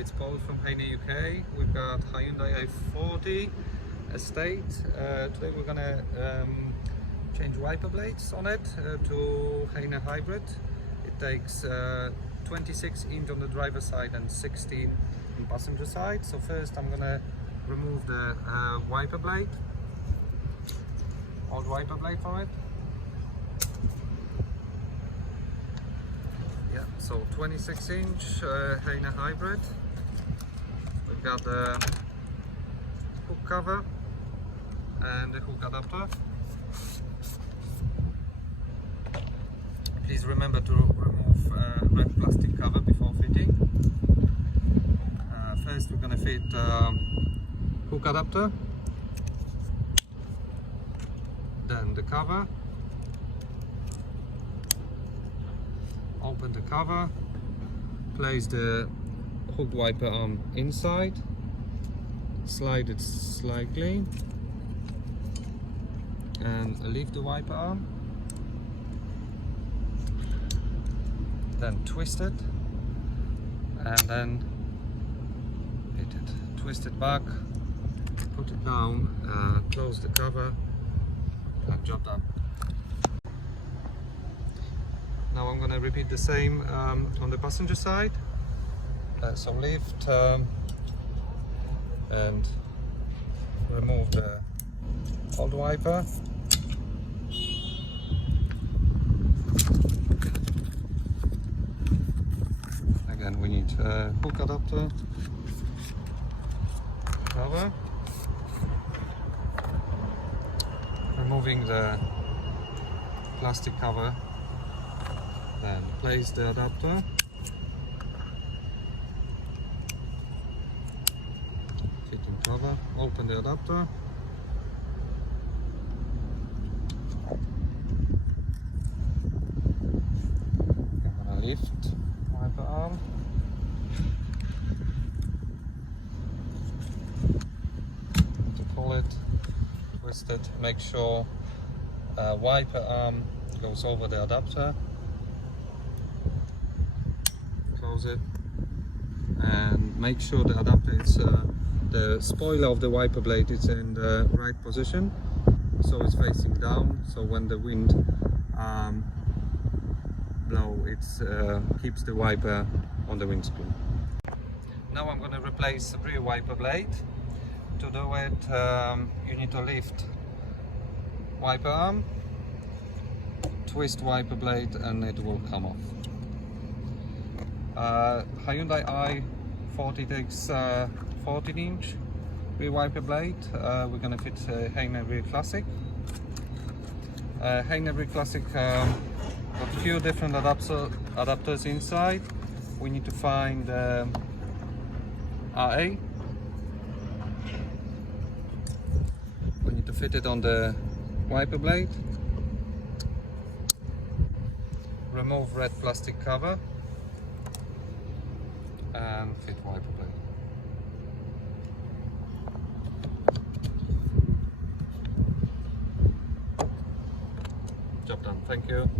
it's Paul from HEYNER UK. We've got Hyundai i40 estate. Today we're gonna change wiper blades on it to HEYNER hybrid. It takes 26 inch on the driver side and 16 on passenger side. So first I'm gonna remove the wiper blade, old wiper blade from it. Yeah, so 26 inch HEYNER hybrid. We've got the hook cover and the hook adapter. Please remember to remove red plastic cover before fitting. First we're going to fit hook adapter, then the cover. Open the cover, place the hook wiper arm inside, slide it slightly and lift the wiper arm, then twist it and then hit it, twist it back, put it down, close the cover and job done. Now I'm going to repeat the same on the passenger side. So lift and remove the old wiper. Again we need hook adapter, cover, removing the plastic cover. Then place the adapter, fitting cover, open the adapter, I'm gonna lift wiper arm, to pull it, twist it, make sure wiper arm goes over the adapter. Close it and make sure the adapter is the spoiler of the wiper blade is in the right position, so it's facing down, so when the wind blow it keeps the wiper on the windscreen. Now I'm going to replace the rear wiper blade. To do it you need to lift wiper arm, twist wiper blade and it will come off. Hyundai i40 takes 14 inch rear wiper blade. We're going to fit HEYNER Rear Classic. HEYNER Rear Classic got a few different adapters inside. We need to find RA. We need to fit it on the wiper blade. Remove red plastic cover and fit wiper blade. Job done. Thank you.